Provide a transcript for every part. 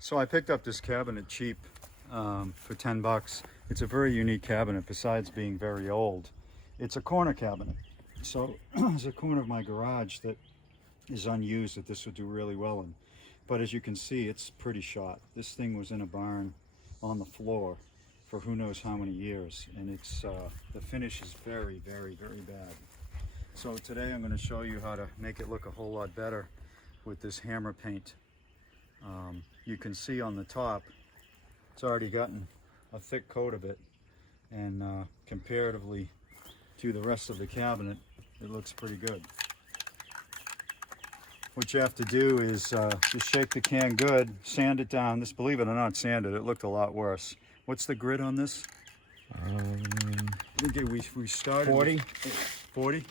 So I picked up this cabinet cheap for 10 bucks. It's a very unique cabinet besides being very old. It's a corner cabinet. So there's a corner of my garage that is unused that this would do really well in. But as you can see, it's pretty shot. This thing was in a barn on the floor for who knows how many years, and it's the finish is very, very, very bad. So today I'm going to show you how to make it look a whole lot better with this hammer paint. You can see on the top it's already gotten a thick coat of it, and comparatively to the rest of the cabinet it looks pretty good. What you have to do is just shake the can good, sand it down. This, believe it or not, sanded. It looked a lot worse. What's the grit on this? I think we started 40. 40?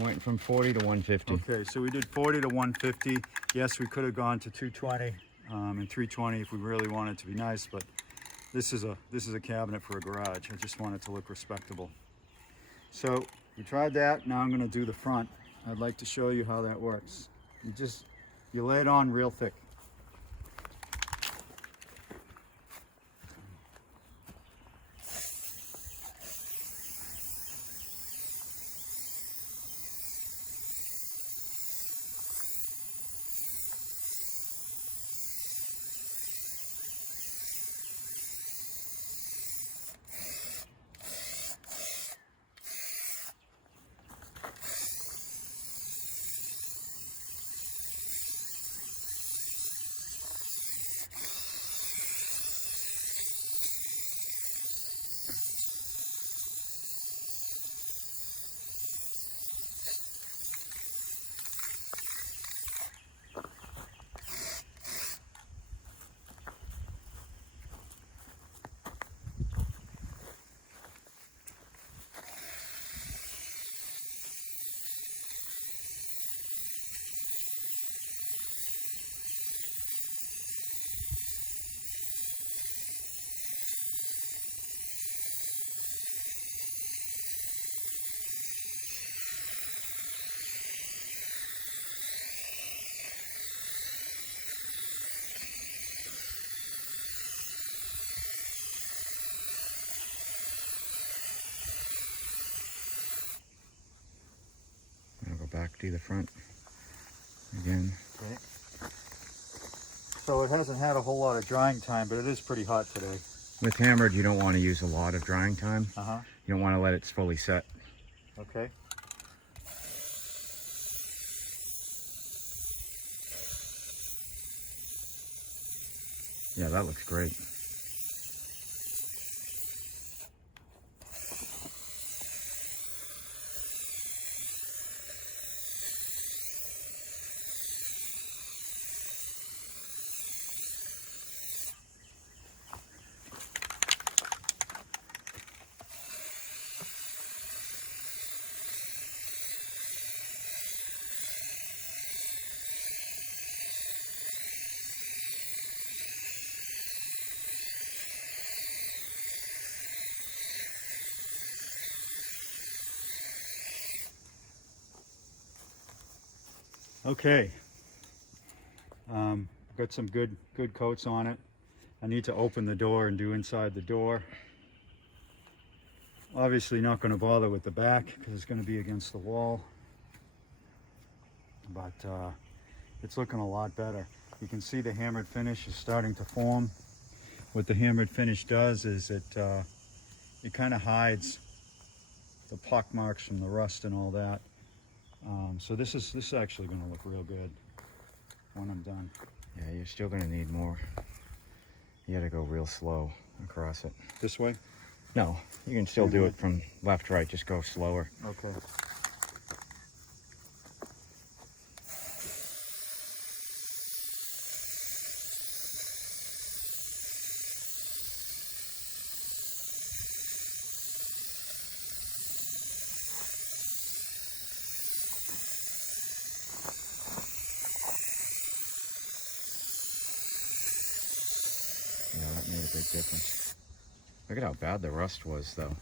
Went from 40 to 150. Okay, so we did 40 to 150. Yes, we could have gone to 220 and 320 if we really wanted to be nice, but this is a cabinet for a garage. I just want it to look respectable. So we tried that. Now I'm going to do the front. I'd like to show you how that works. You lay it on real thick. I'll go back to the front again. Okay. So it hasn't had a whole lot of drying time, but it is pretty hot today. With hammered, you don't want to use a lot of drying time. You don't want to let it fully set. Okay. Yeah, that looks great. Okay. Got some good coats on it. I need to open the door and do inside the door. Obviously not going to bother with the back because it's going to be against the wall. But it's looking a lot better. You can see the hammered finish is starting to form. What the hammered finish does is it kind of hides the pock marks from the rust and all that. So this is actually going to look real good when I'm done. Yeah, you're still going to need more. You got to go real slow across it. This way? No, you can still do it from left to right. Just go slower. Okay. Made a big difference. Look at how bad the rust was, though.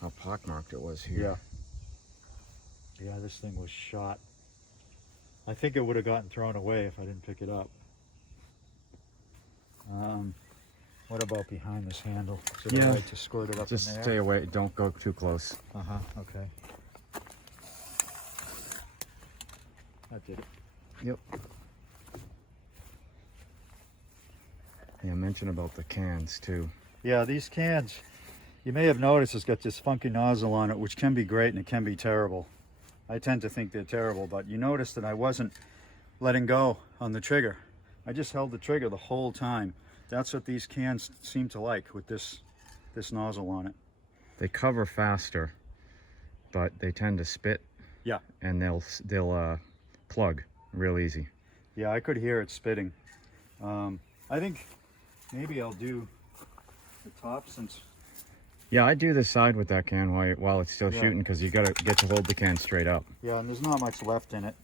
How pockmarked it was here. Yeah, this thing was shot. I think it would have gotten thrown away if I didn't pick it up. What about behind this handle? Is it Yeah. all right to squirt it up Just in there? stay away. Don't go too close. Okay. That did it. Yep. Yeah, mention about the cans too. Yeah, these cans, you may have noticed it's got this funky nozzle on it, which can be great and it can be terrible. I tend to think they're terrible, but you notice that I wasn't letting go on the trigger. I just held the trigger the whole time. That's what these cans seem to like with this nozzle on it. They cover faster, but they tend to spit. Yeah. And they'll plug real easy. Yeah, I could hear it spitting. I think maybe I'll do the top since. Yeah, I do the side with that can while it's still shooting, because you gotta get to hold the can straight up. Yeah, and there's not much left in it.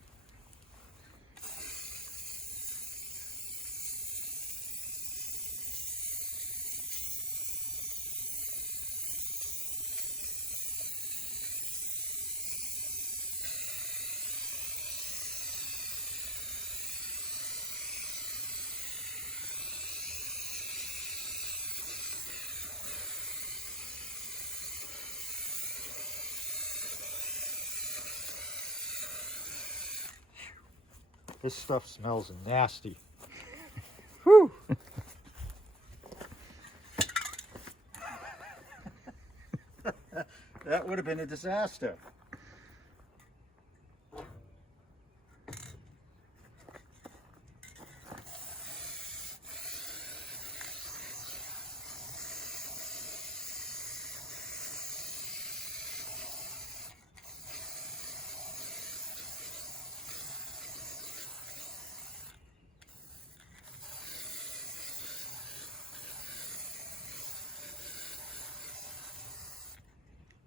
This stuff smells nasty. Whew. That would have been a disaster.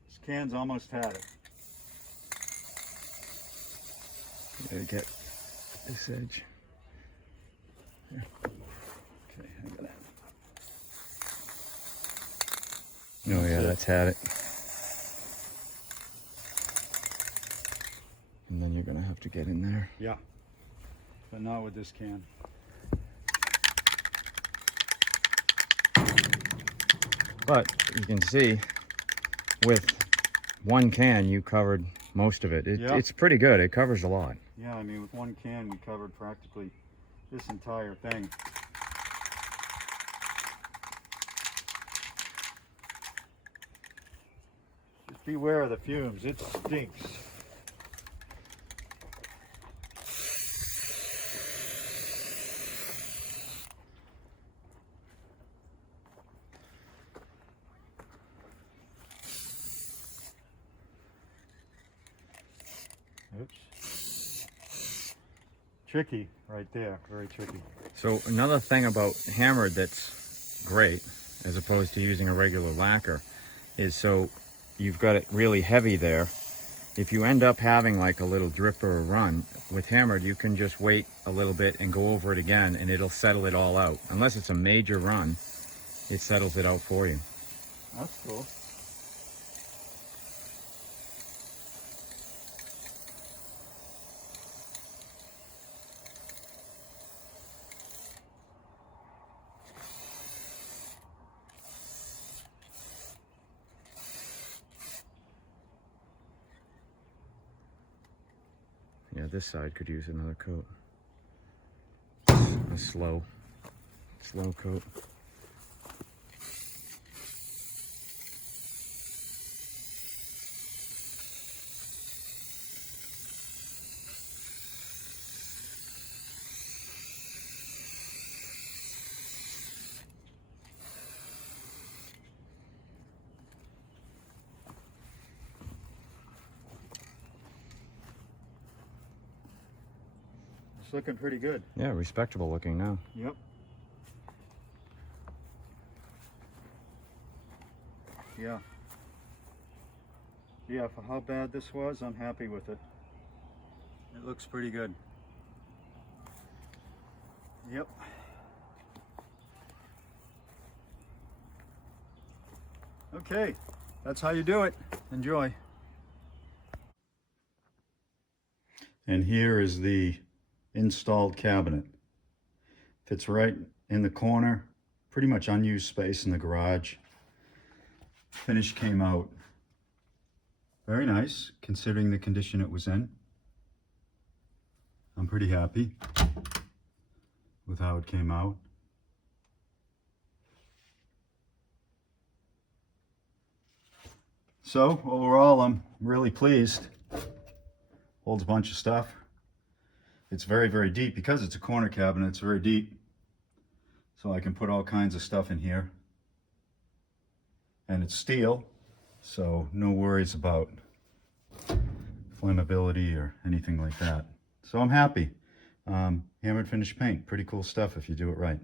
This can's almost had it. Gotta get this edge. Here. Okay, I got it. Oh yeah, that's had it. And then you're gonna have to get in there. Yeah, but not with this can. But you can see, with one can, you covered most of it. Yeah. It's pretty good. It covers a lot. Yeah, I mean, with one can, we covered practically this entire thing. Just beware of the fumes. It stinks. Oops. Tricky right there, very tricky. So another thing about hammered that's great, as opposed to using a regular lacquer, is so you've got it really heavy there. If you end up having like a little drip or a run, with hammered you can just wait a little bit and go over it again and it'll settle it all out. Unless it's a major run, it settles it out for you. That's cool. Yeah, this side could use another coat. A slow coat. It's looking pretty good. Yeah, respectable looking now. Yep. Yeah. Yeah, for how bad this was, I'm happy with it. It looks pretty good. Yep. Okay, that's how you do it. Enjoy. And here is the installed cabinet. Fits right in the corner pretty much unused space in the garage. Finish came out very nice considering the condition it was in. I'm pretty happy with how it came out. So overall, I'm really pleased. Holds a bunch of stuff. It's very, very deep. Because it's a corner cabinet, it's very deep. So I can put all kinds of stuff in here. And it's steel, so no worries about flammability or anything like that. So I'm happy. Hammered finish paint, pretty cool stuff if you do it right.